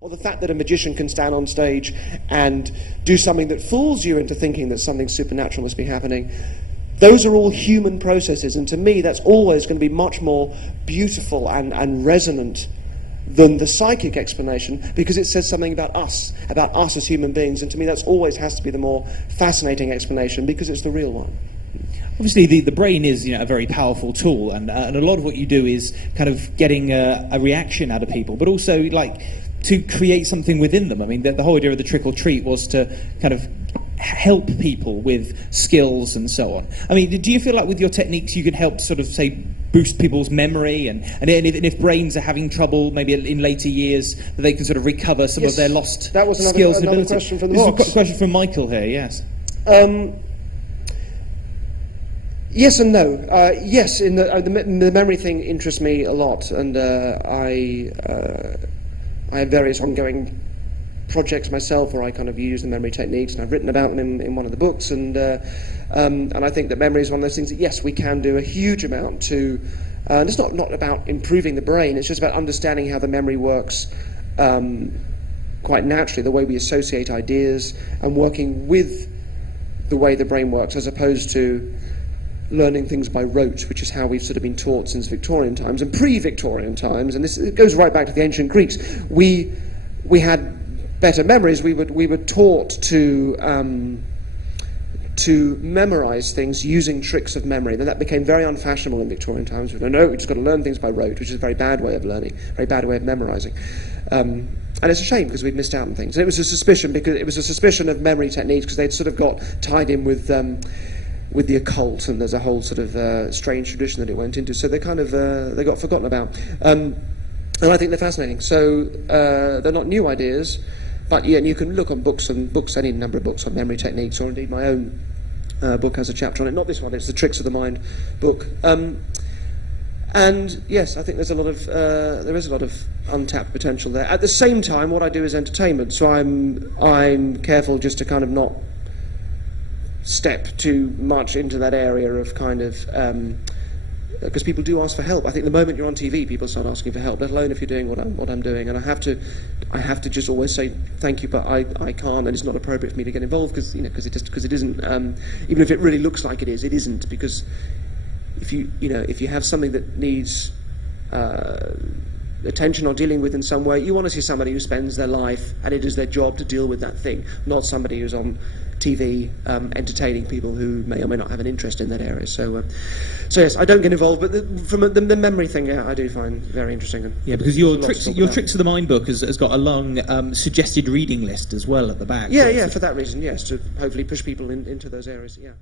Or the fact that a magician can stand on stage and do something that fools you into thinking that something supernatural must be happening. Those are all human processes, and to me that's always going to be much more beautiful and resonant than the psychic explanation, because it says something about us as human beings, and to me that's always has to be the more fascinating explanation, because it's the real one. Obviously, the brain is, a very powerful tool, and a lot of what you do is kind of getting a reaction out of people, but also to create something within them. I mean, the whole idea of the trick or treat was to kind of help people with skills and so on. I mean, do you feel like with your techniques you can help sort of, say, boost people's memory, and if brains are having trouble maybe in later years, that they can sort of recover some of their lost skills and abilities? Question from the box. This is a question from Michael here, yes. Yes and no. Yes, the memory thing interests me a lot, and I have various ongoing projects myself where I kind of use the memory techniques, and I've written about them in one of the books, and I think that memory is one of those things that, yes, we can do a huge amount to, and it's not about improving the brain, it's just about understanding how the memory works quite naturally, the way we associate ideas, and working with the way the brain works, as opposed to learning things by rote, which is how we've sort of been taught since Victorian times and pre-Victorian times, and it goes right back to the ancient Greeks. We had better memories. We were taught to memorize things using tricks of memory. Then that became very unfashionable in Victorian times. We just got to learn things by rote, which is a very bad way of learning, very bad way of memorizing. And it's a shame because we've missed out on things. And it was a suspicion of memory techniques because they'd sort of got tied in with the occult, and there's a whole sort of strange tradition that it went into. So they kind of they got forgotten about. And I think they're fascinating. So they're not new ideas. But yeah, and you can look on books, any number of books on memory techniques, or indeed my own book has a chapter on it. Not this one; it's the Tricks of the Mind book. And yes, I think there is a lot of untapped potential there. At the same time, what I do is entertainment, so I'm careful just to kind of not step too much into that area of kind of. Because people do ask for help. I think the moment you're on TV, people start asking for help, let alone if you're doing what I'm doing. And I have to just always say thank you, but I can't, and it's not appropriate for me to get involved because it isn't. Even if it really looks like it is, it isn't, because if you have something that needs attention or dealing with in some way, you want to see somebody who spends their life and it is their job to deal with that thing, not somebody who's on TV entertaining people who may or may not have an interest in that area. So yes, I don't get involved, but from the memory thing, I do find very interesting. And because your Tricks of the Mind book has got a long suggested reading list as well at the back. Yeah, for that reason, yes, to hopefully push people into those areas. Yeah.